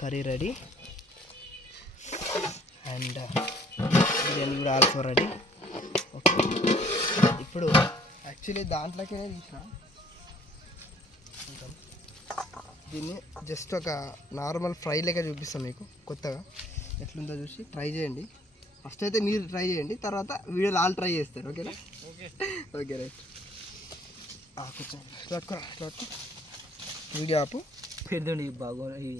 Curry ready. And biryani కూడా also ready. Okay. ఇప్పుడు actually దాంట్లోకే తీసిన. కొంచెం. దీన్ని జస్ట్ ఒక నార్మల్ ఫ్రై లెక్క చూపిస్తాం మీకు కొత్తగా. ఎట్లుందో చూసి ట్రై చేయండి. ఫస్ట్ అయితే మీరు ట్రై చేయండి తర్వాత వీడియోలో వాళ్ళు ట్రై చేస్తారు. ఓకేనా? ఓకే. రైట్. పట్టుకో వీడియో ఆపు. పెద్దోండి బాగో ఈ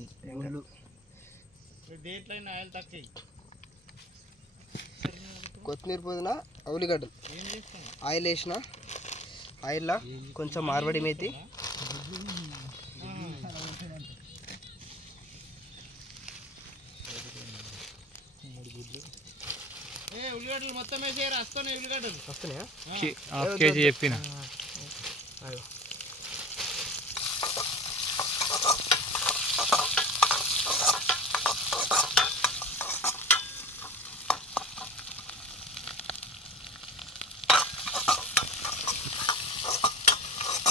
కొత్తిమీర పుదీనా ఉల్లిగడ్డలు ఆయిల్ వేసిన. ఆయిల్లో కొంచెం మార్వడి మేతి. ఉల్లిగడ్డలు మొత్తం వేసేయరా? వస్తున్నాయి ఉల్లిగడ్డలు. వస్తున్నాయా? హాఫ్ కేజీ చెప్పిన.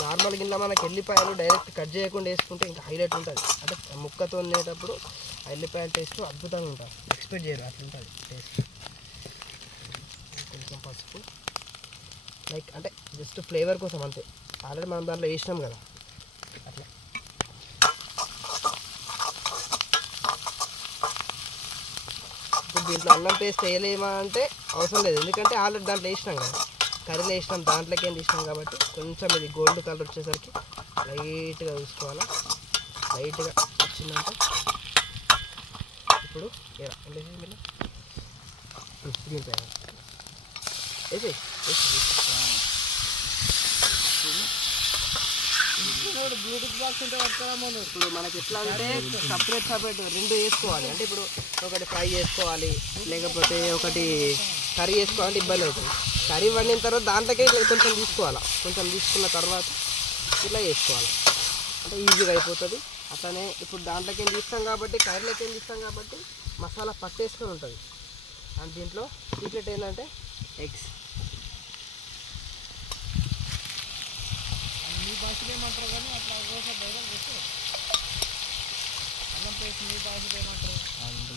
నార్మల్ కింద మనకి ఎల్లిపాయలు డైరెక్ట్ కట్ చేయకుండా వేసుకుంటే ఇంకా హైలైట్ ఉంటుంది. అంటే ముక్కతో ఉండేటప్పుడు ఆ ఎల్లిపాయల టేస్ట్ అద్భుతంగా ఉంటుంది. ఎక్స్పెక్ట్ చేయరు అట్లుంటుంది టేస్ట్. కొంచెం పసుపు. లైక్ అంటే జస్ట్ ఫ్లేవర్ కోసం అంతే. ఆల్రెడీ మనం దాంట్లో వేసినాం కదా. అట్లా. ఇప్పుడు దీంట్లో అల్లం పేస్ట్ వేయలేమా అంటే అవసరం లేదు. ఎందుకంటే ఆల్రెడీ దాంట్లో వేసినాం కదా. కర్రీలో వేసినాం దాంట్లోకి ఏం తీసినాం కాబట్టి కొంచెం ఇది గోల్డ్ కలర్ వచ్చేసరికి లైట్గా చూసుకోవాలి. లైట్గా వచ్చిందంటే ఇప్పుడు ఇలా వేసి బాక్స్ ఉంటే ఇప్పుడు మనకి ఎట్లా అంటే సపరేట్ సపరేట్ రెండు వేసుకోవాలి. అంటే ఇప్పుడు ఒకటి ఫ్రై చేసుకోవాలి. లేకపోతే ఒకటి కర్రీ చేసుకోవాలంటే ఇబ్బంది అవుతుంది. కర్రీ వండిన తర్వాత దాంట్లోకే ఇట్లా కొంచెం తీసుకోవాలి? కొంచెం తీసుకున్న తర్వాత ఇట్లా చేసుకోవాలి? అంటే ఈజీగా అయిపోతుంది. అట్లనే ఇప్పుడు దాంట్లోకి ఏం తీస్తాం కాబట్టి కర్రీలోకి ఏం తీస్తాం కాబట్టి మసాలా పట్టేసుకొని ఉంటుంది. అండ్ దీంట్లో సీక్రెట్ ఏంటంటే ఎగ్స్. మీ భాషలో ఏమంటారు కానీ అట్లా బయట అండ్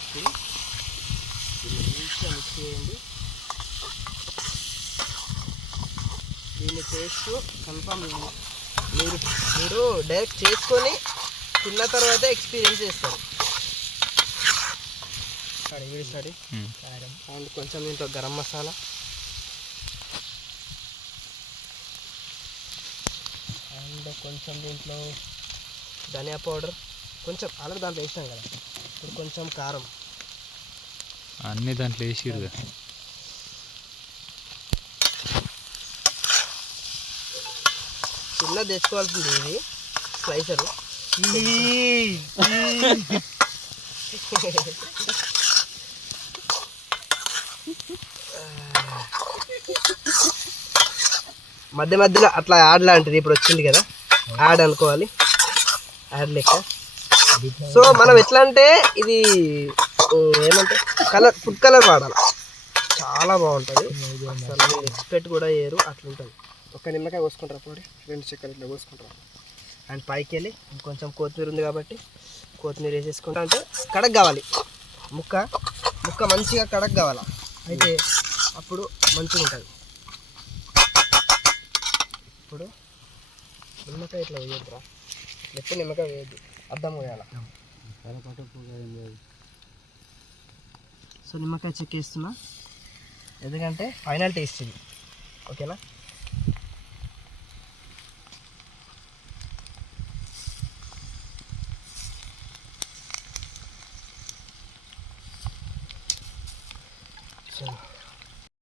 దీన్ని మంచిగా మిక్స్ చేయండి దీన్ని టేస్ట్ కన్ఫామ్ మీరు మీరు డైరెక్ట్ చేసుకొని తిన్న తర్వాత ఎక్స్పీరియన్స్ చేస్తారు సరే కారం అండ్ కొంచెం దీంట్లో గరం మసాలా అండ్ కొంచెం దీంట్లో ధనియా పౌడర్ కొంచెం ఆల్రెడీ దాంట్లో వేసినాం కదా. ఇప్పుడు కొంచెం కారం. అన్ని దాంట్లో వేసిరుగా చిన్న తెచ్చుకోవాల్సింది ఇది స్లైసరు. మధ్య మధ్యలో అట్లా యాడ్ లాంటిది ఇప్పుడు వచ్చింది కదా. యాడ్ అనుకోవాలి. యాడ్ లెక్క. సో మనం ఎట్లా అంటే ఇది ఏమంటే కలర్ ఫుడ్ కలర్ వాడాలి. చాలా బాగుంటుంది. అసలు ఎక్స్పెక్ట్ కూడా చేయరు అట్లుంటుంది. ఒక నిమ్మకాయ కోసుకుంటారు అప్పుడు రెండు చెక్కలు ఇట్లా కోసుకుంటారు. అండ్ పైకి వెళ్ళి కొంచెం కొత్తిమీర ఉంది కాబట్టి కొత్తిమీర వేసేసుకుంటా. అంటే కడక్ కావాలి. ముక్క ముక్క మంచిగా కడక్ కావాలి. అయితే అప్పుడు మంచిగా ఉంటుంది ఇప్పుడు నిమ్మకాయ ఇట్లా వేయద్దురా. ఎప్పుడు నిమ్మకాయ వేయద్దు. అర్థం పోయాలి సో నిమ్మకాయ చెక్ చేస్తున్నా ఎందుకంటే ఫైనల్ టేస్ట్ ఇది. ఓకేనా? సో